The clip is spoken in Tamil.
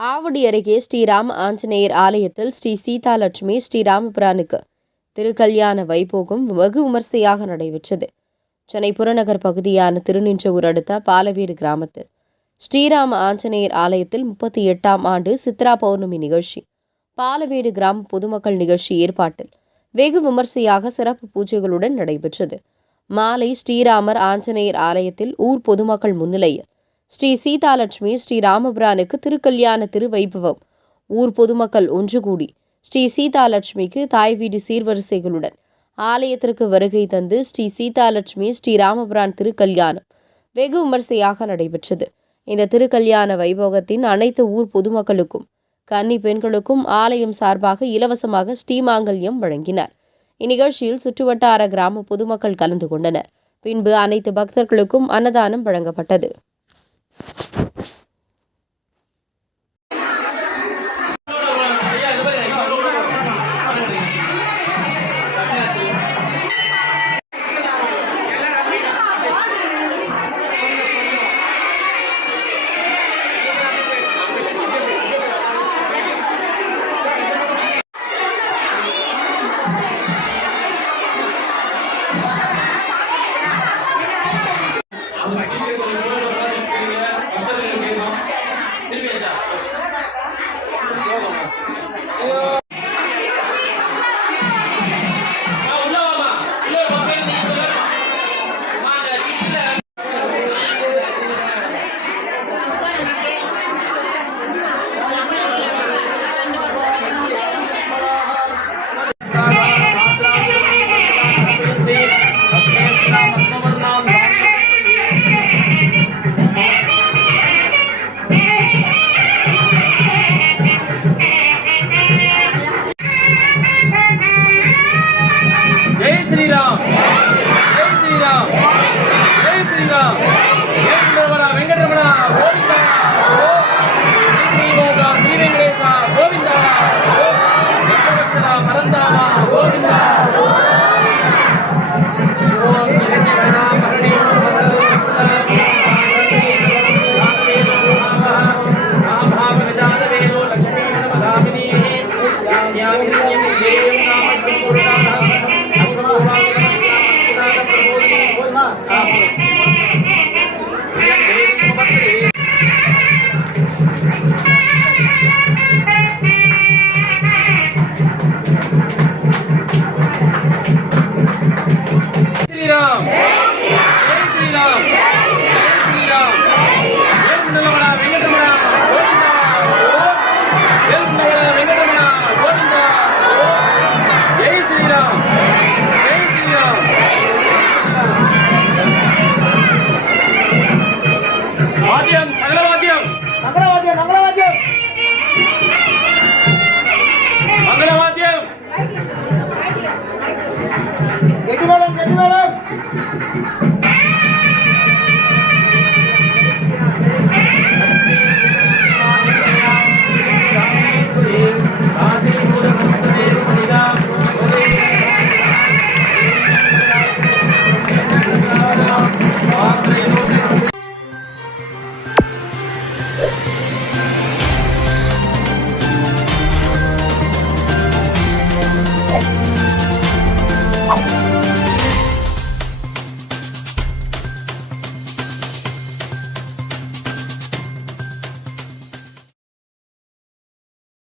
ஆவடி அருகே ஸ்ரீராம் ஆஞ்சநேயர் ஆலயத்தில் ஸ்ரீ சீதாலட்சுமி ஸ்ரீராமபிரானுக்கு திருக்கல்யாண வைபோகம் வெகு விமர்சையாக நடைபெற்றது. சென்னை புறநகர் பகுதியான திருநின்றவூர் அடுத்த பாலவீடு கிராமத்தில் ஸ்ரீராம ஆஞ்சநேயர் ஆலயத்தில் 38ஆம் ஆண்டு சித்ரா பௌர்ணமி நிகழ்ச்சி பாலவீடு கிராம பொதுமக்கள் நிகழ்ச்சி ஏற்பாட்டில் வெகு விமர்சையாக சிறப்பு பூஜைகளுடன் நடைபெற்றது. மாலை ஸ்ரீராமர் ஆஞ்சநேயர் ஆலயத்தில் ஊர் பொதுமக்கள் முன்னிலையில் ஸ்ரீ சீதாலட்சுமி ஸ்ரீராமபிரானுக்கு திருக்கல்யாண திருவைபவம் ஊர் பொதுமக்கள் ஒன்று கூடி ஸ்ரீ சீதாலட்சுமிக்கு தாய் வீடு சீர்வரிசைகளுடன் ஆலயத்திற்கு வருகை தந்து ஸ்ரீ சீதாலட்சுமி ஸ்ரீராமபிரான் திருக்கல்யாணம் வெகு விமர்சையாக நடைபெற்றது. இந்த திருக்கல்யாண வைபோகத்தின் அனைத்து ஊர் பொதுமக்களுக்கும் கன்னி பெண்களுக்கும் ஆலயம் சார்பாக இலவசமாக ஸ்ரீமாங்கல்யம் வழங்கினார். இந்நிகழ்ச்சியில் சுற்றுவட்டார கிராம பொதுமக்கள் கலந்து கொண்டனர். பின்பு அனைத்து பக்தர்களுக்கும் அன்னதானம் வழங்கப்பட்டது. Audience